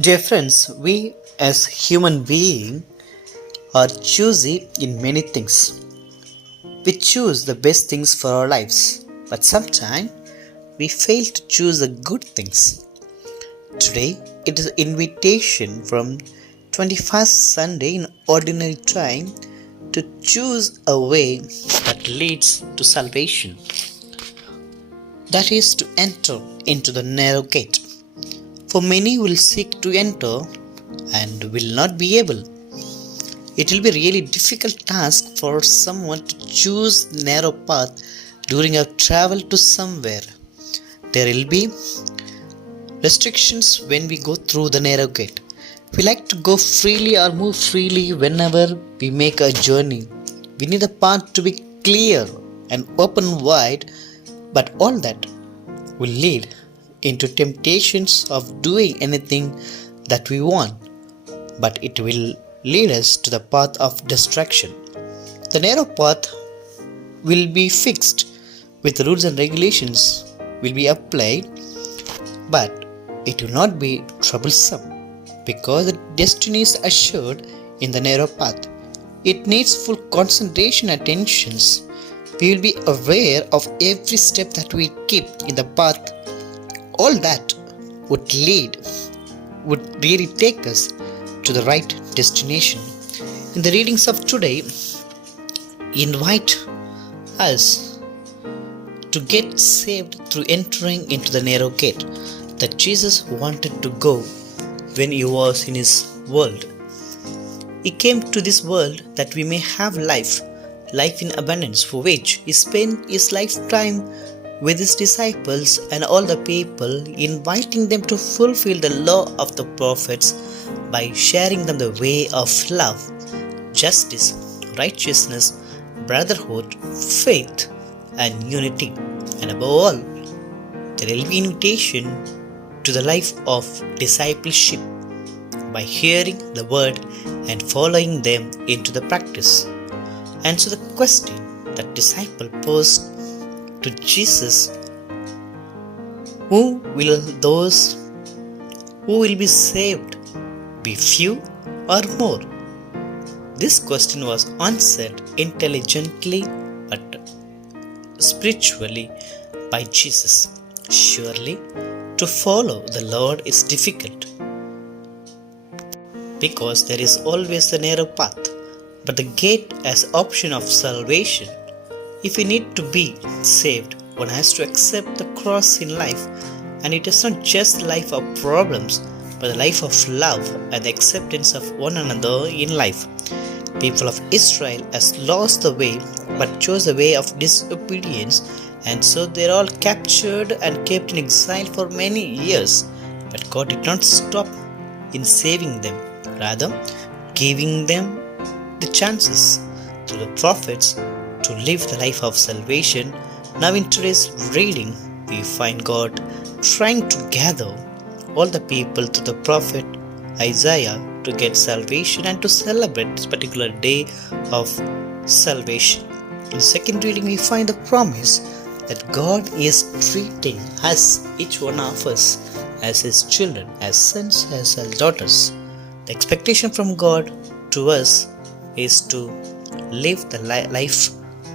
Dear friends, we as human beings are choosy in many things. We choose the best things for our lives, but sometimes we fail to choose the good things. Today, it is an invitation from 21st Sunday in ordinary time to choose a way that leads to salvation. That is to enter into the narrow gate. For many will seek to enter and will not be able. It will be a really difficult task for someone to choose narrow path during a travel to somewhere. There will be restrictions when we go through the narrow gate. We like to go freely or move freely whenever we make a journey. We need the path to be clear and open wide, but all that will lead into temptations of doing anything that we want, but it will lead us to the path of destruction. The narrow path will be fixed with rules and regulations will be applied, but it will not be troublesome because the destiny is assured in the narrow path. It needs full concentration and attentions. We will be aware of every step that we keep in the path. All that would really take us to the right destination. In the readings of today, invite us to get saved through entering into the narrow gate that Jesus wanted to go when he was in his world. He came to this world that we may have life in abundance, for which he spent his lifetime with his disciples and all the people, inviting them to fulfill the law of the prophets by sharing them the way of love, justice, righteousness, brotherhood, faith, and unity. And above all, there will be invitation to the life of discipleship by hearing the word and following them into the practice. And so the question that disciple posed to Jesus, who will be saved be few or more? This question was answered intelligently but spiritually by Jesus. Surely to follow the Lord is difficult because there is always the narrow path, but the gate as option of salvation. If we need to be saved, one has to accept the cross in life, and it is not just life of problems, but the life of love and the acceptance of one another in life. People of Israel has lost the way, but chose the way of disobedience, and so they are all captured and kept in exile for many years. But God did not stop in saving them, rather giving them the chances through the prophets to live the life of salvation. Now in today's reading, we find God trying to gather all the people to the prophet Isaiah to get salvation and to celebrate this particular day of salvation. In the second reading, we find the promise that God is treating us, each one of us, as His children, as sons, as daughters. The expectation from God to us is to live the life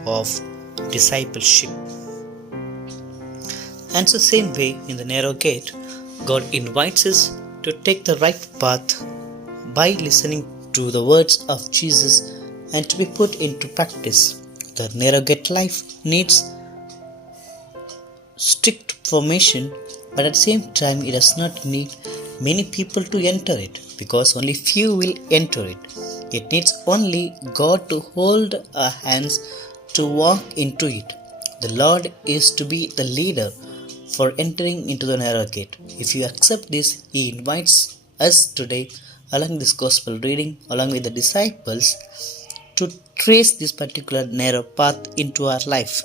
of discipleship. And so same way in the narrow gate, God invites us to take the right path by listening to the words of Jesus and to be put into practice. The narrow gate life needs strict formation, but at the same time it does not need many people to enter it because only few will enter it. It needs only God to hold our hands to walk into it. The Lord is to be the leader for entering into the narrow gate. If you accept this, He invites us today, along this gospel reading, along with the disciples, to trace this particular narrow path into our life,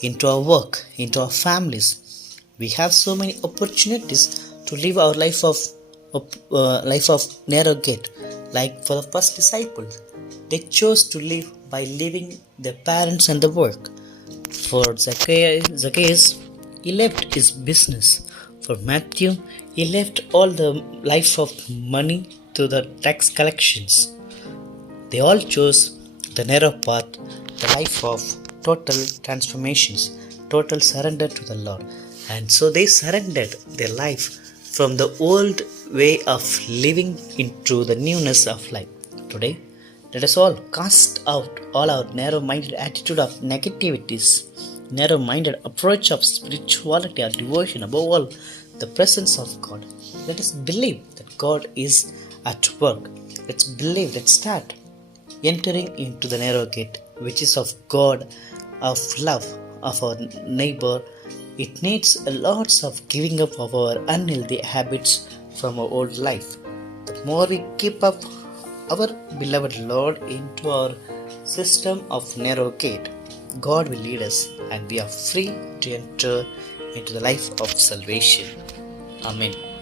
into our work, into our families. We have so many opportunities to live our life of narrow gate. Like for the first disciples, they chose to live by leaving their parents and the work. For Zacchaeus, he left his business. For Matthew, He left all the life of money to the tax collections. They all chose the narrow path, the life of total transformations, total surrender to the Lord. And so they surrendered their life from the old way of living into the newness of life. Today, let us all cast out all our narrow minded attitude of negativities, narrow minded approach of spirituality or devotion, above all, the presence of God. Let us believe that God is at work. Let's believe, let's start entering into the narrow gate, which is of God, of love, of our neighbor. It needs a lots of giving up of our unhealthy habits from our old life. The more we keep up our beloved Lord into our system of narrow gate, God will lead us and we are free to enter into the life of salvation. Amen.